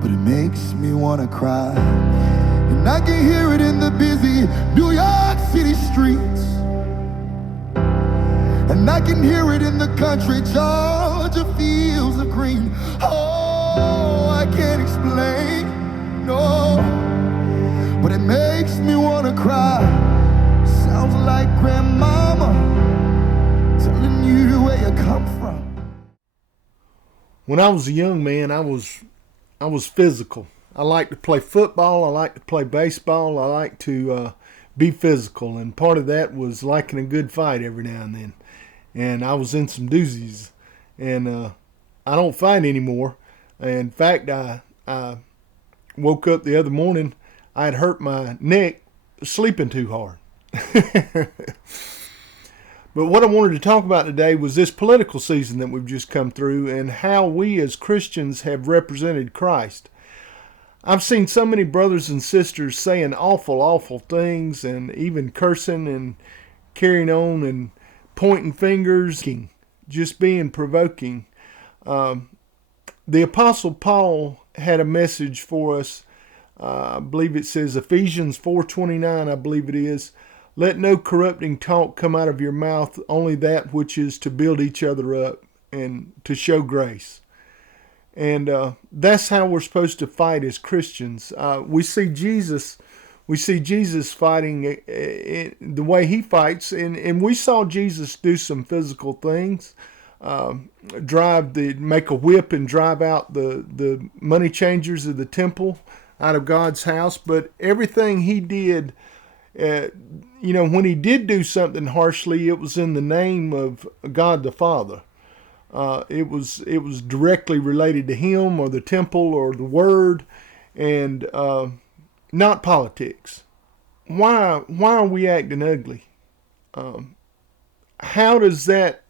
but it makes me want to cry. And I can hear it in the busy New York City streets, and I can hear it in the country Georgia fields of green. Oh, I can't explain, no, but it makes me want to cry. Sounds like grandmama telling you where you come from. When I was a young man, I was physical. I liked to play football. I liked to play baseball. I liked to be physical, and part of that was liking a good fight every now and then. And I was in some doozies, and I don't fight anymore. In fact, I woke up the other morning, I had hurt my neck sleeping too hard. But what I wanted to talk about today was this political season that we've just come through and how we as Christians have represented Christ. I've seen so many brothers and sisters saying awful, awful things and even cursing and carrying on and pointing fingers, just being provoking. The Apostle Paul had a message for us. I believe it says Ephesians 4:29, I believe it is. Let no corrupting talk come out of your mouth, only that which is to build each other up and to show grace. And that's how we're supposed to fight as Christians. We see Jesus fighting the way he fights, and we saw Jesus do some physical things. Make a whip and drive out the money changers of the temple out of God's house. But everything he did, when he did do something harshly, it was in the name of God the Father. It was directly related to him or the temple or the word, and not politics. Why are we acting ugly? How does that?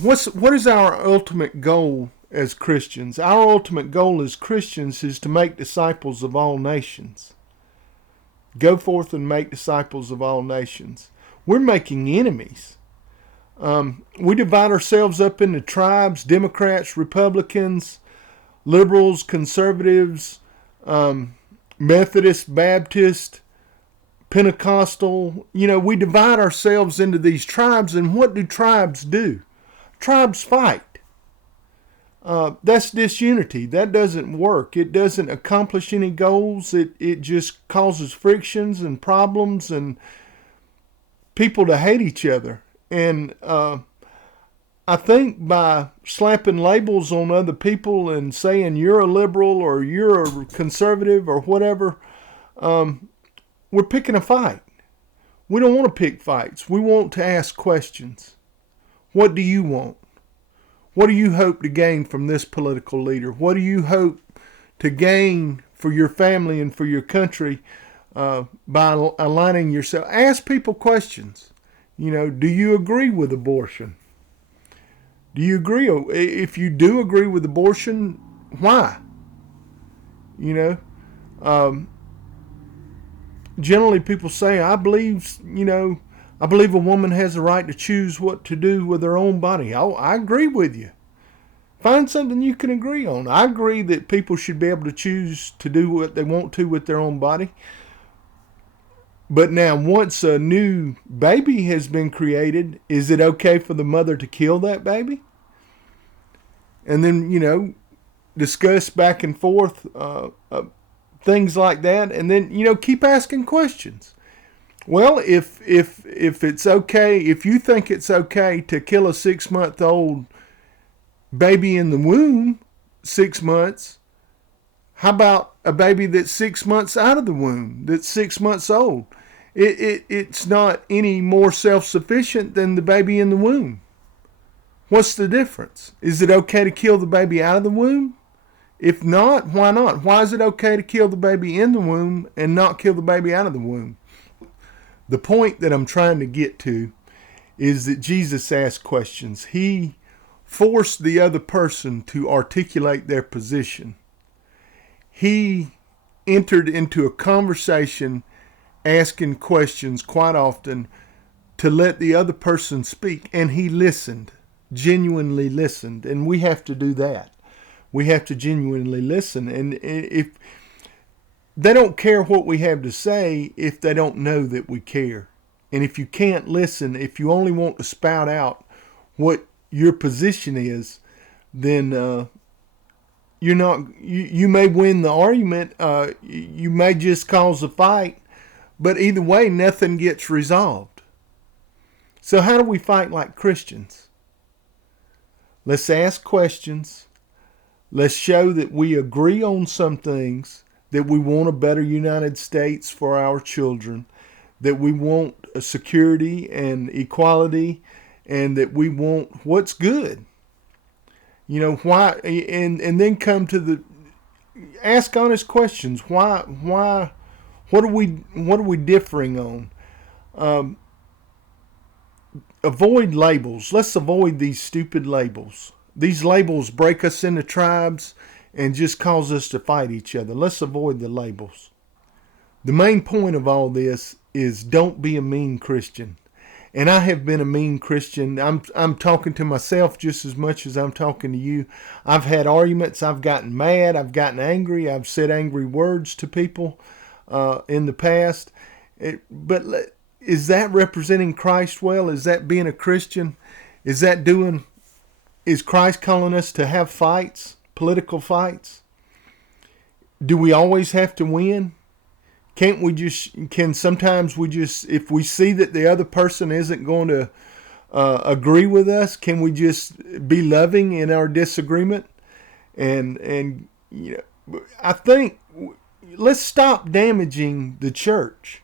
What is our ultimate goal as Christians? Our ultimate goal as Christians is to make disciples of all nations. Go forth and make disciples of all nations. We're making enemies. We divide ourselves up into tribes: Democrats, Republicans, liberals, conservatives, Methodist, Baptist, Pentecostal. We divide ourselves into these tribes, and what do tribes do? Tribes fight. That's disunity. That doesn't work. It doesn't accomplish any goals. It just causes frictions and problems and people to hate each other. And I think by slapping labels on other people and saying you're a liberal or you're a conservative or whatever, we're picking a fight. We don't want to pick fights. We want to ask questions. What do you want? What do you hope to gain from this political leader? What do you hope to gain for your family and for your country by aligning yourself? Ask people questions. Do you agree with abortion? Do you agree? If you do agree with abortion, why? Generally people say, I believe a woman has the right to choose what to do with her own body. I agree with you. Find something you can agree on. I agree that people should be able to choose to do what they want to with their own body. But now, once a new baby has been created, is it okay for the mother to kill that baby? And then, discuss back and forth things like that. And then, keep asking questions. Well, if it's okay, if you think it's okay to kill a 6-month-old baby in the womb, 6 months, how about a baby that's 6 months out of the womb, that's 6 months old? It's not any more self-sufficient than the baby in the womb. What's the difference? Is it okay to kill the baby out of the womb? If not, why not? Why is it okay to kill the baby in the womb and not kill the baby out of the womb? The point that I'm trying to get to is that Jesus asked questions. He forced the other person to articulate their position. He entered into a conversation asking questions quite often to let the other person speak, and he listened, genuinely listened, and we have to do that. We have to genuinely listen. And if they don't care what we have to say if they don't know that we care. And if you can't listen, if you only want to spout out what your position is, then you're not. You may win the argument. You may just cause a fight, but either way, nothing gets resolved. So how do we fight like Christians? Let's ask questions. Let's show that we agree on some things, that we want a better United States for our children, that we want a security and equality, and that we want what's good. You know, why, and then come to ask honest questions. Why, what are we differing on? Avoid labels. Let's avoid these stupid labels. These labels break us into tribes and just cause us to fight each other. Let's avoid the labels. The main point of all this is don't be a mean Christian. And I have been a mean Christian. I'm talking to myself just as much as I'm talking to you. I've had arguments. I've gotten mad. I've gotten angry. I've said angry words to people in the past. But is that representing Christ well? Is that being a Christian? Is Christ calling us to have fights, political fights? Do we always have to win? Sometimes we just, if we see that the other person isn't going to agree with us, can we just be loving in our disagreement? And you know, I think let's stop damaging the church.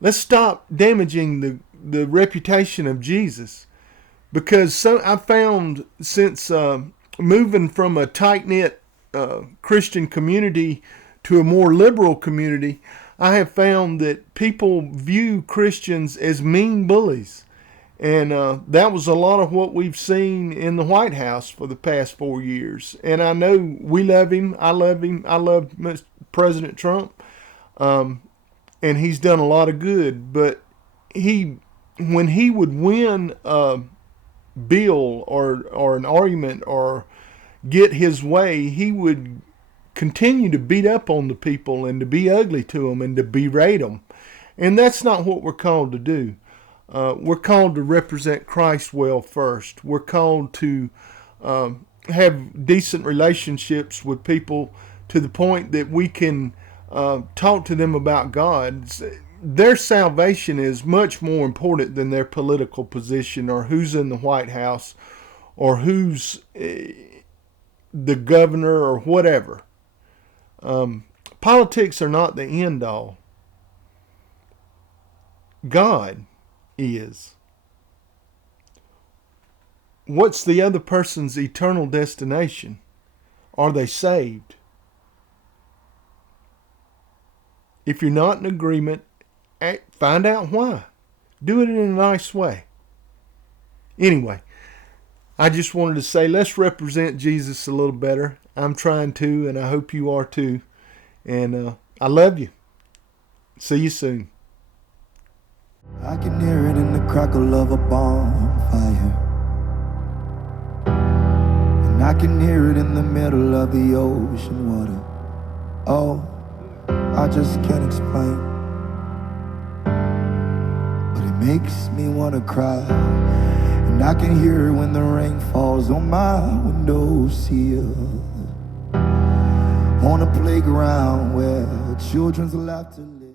Let's stop damaging the reputation of Jesus. Because I found since moving from a tight-knit Christian community to a more liberal community, I have found that people view Christians as mean bullies. And that was a lot of what we've seen in the White House for the past 4 years. And I know we love him. I love him. I love President Trump. And he's done a lot of good. But when he would win a bill or an argument or get his way, he would continue to beat up on the people and to be ugly to them and to berate them. And that's not what we're called to do. We're called to represent Christ well first. We're called to have decent relationships with people to the point that we can talk to them about God. Their salvation is much more important than their political position or who's in the White House or who's the governor or whatever. Politics are not the end all. God is. What's the other person's eternal destination? Are they saved? If you're not in agreement, find out why. Do it in a nice way. Anyway, I just wanted to say, let's represent Jesus a little better. I'm trying to, and I hope you are too. And I love you. See you soon. I can hear it in the crackle of a bonfire, and I can hear it in the middle of the ocean water. Oh, I just can't explain, but it makes me want to cry. And I can hear it when the rain falls on my windowsill, on a playground where children's laughter lives.